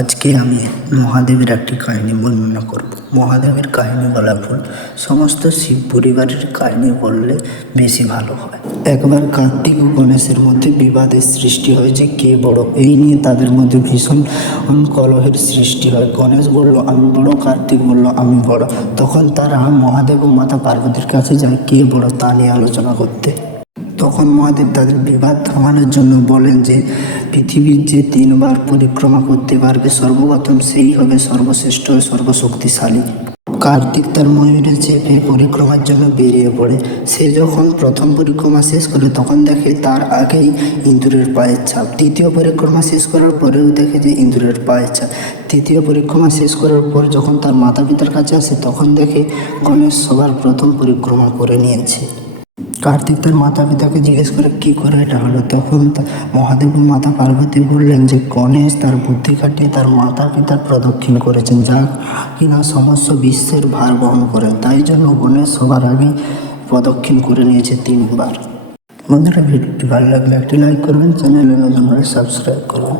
আজকে আমি মহাদেবের একটি কাহিনী বর্ণনা করব। মহাদেবের কাহিনী বলা ভুল, সমস্ত শিব পরিবারের কাহিনী বললে বেশি ভালো হয়। একবার কার্তিক ও গণেশের মধ্যে বিবাদের সৃষ্টি হয় যে কে বড়। এই নিয়ে তাদের মধ্যে ভীষণ কলহের সৃষ্টি হয়। গণেশ বলল আমি বড়, কার্তিক বলল আমি বড়। তখন তারা মহাদেব ও মাতা পার্বতীর কাছে যায় কে বড় তা নিয়ে আলোচনা করতে। তখন মহাদেব তাদের বিবাদ থামানোর জন্য বলেন যে পৃথিবীর যে 3 বার পরিক্রমা করতে পারবে সর্বপ্রথম সেই হবে সর্বশ্রেষ্ঠ ও সর্বশক্তিশালী। কার্তিক তার ময়ূরে চেপে পরিক্রমার জন্য বেরিয়ে পড়ে। সে যখন প্রথম পরিক্রমা শেষ করে তখন দেখে তার আগেই ইঁদুরের পায়ের ছাপ। দ্বিতীয় পরিক্রমা শেষ করার পরেও দেখে যে ইঁদুরের পায়ের ছাপ। তৃতীয় পরিক্রমা শেষ করার পর যখন তার মাতা পিতার কাছে আসে তখন দেখে গণেশ সবার প্রথম পরিক্রমা করে নিয়েছে। কার্তিক তার মাতা পিতাকে জিজ্ঞেস করে কী করে এটা হলো। তখন মহাদেব ও মাতা পার্বতী বললেন যে গণেশ তার বুদ্ধি খাটিয়ে তার মাতা পিতার প্রদক্ষিণ করেছেন, যা কিনা সমস্ত বিশ্বের ভার বহন করেন। তাই জন্য গণেশ সবার আগে প্রদক্ষিণ করে নিয়েছে 3 বার। বন্ধুরা, ভিডিওটি ভালো লাগলে একটি লাইক করবেন, চ্যানেলে নতুন হলে সাবস্ক্রাইব করবেন।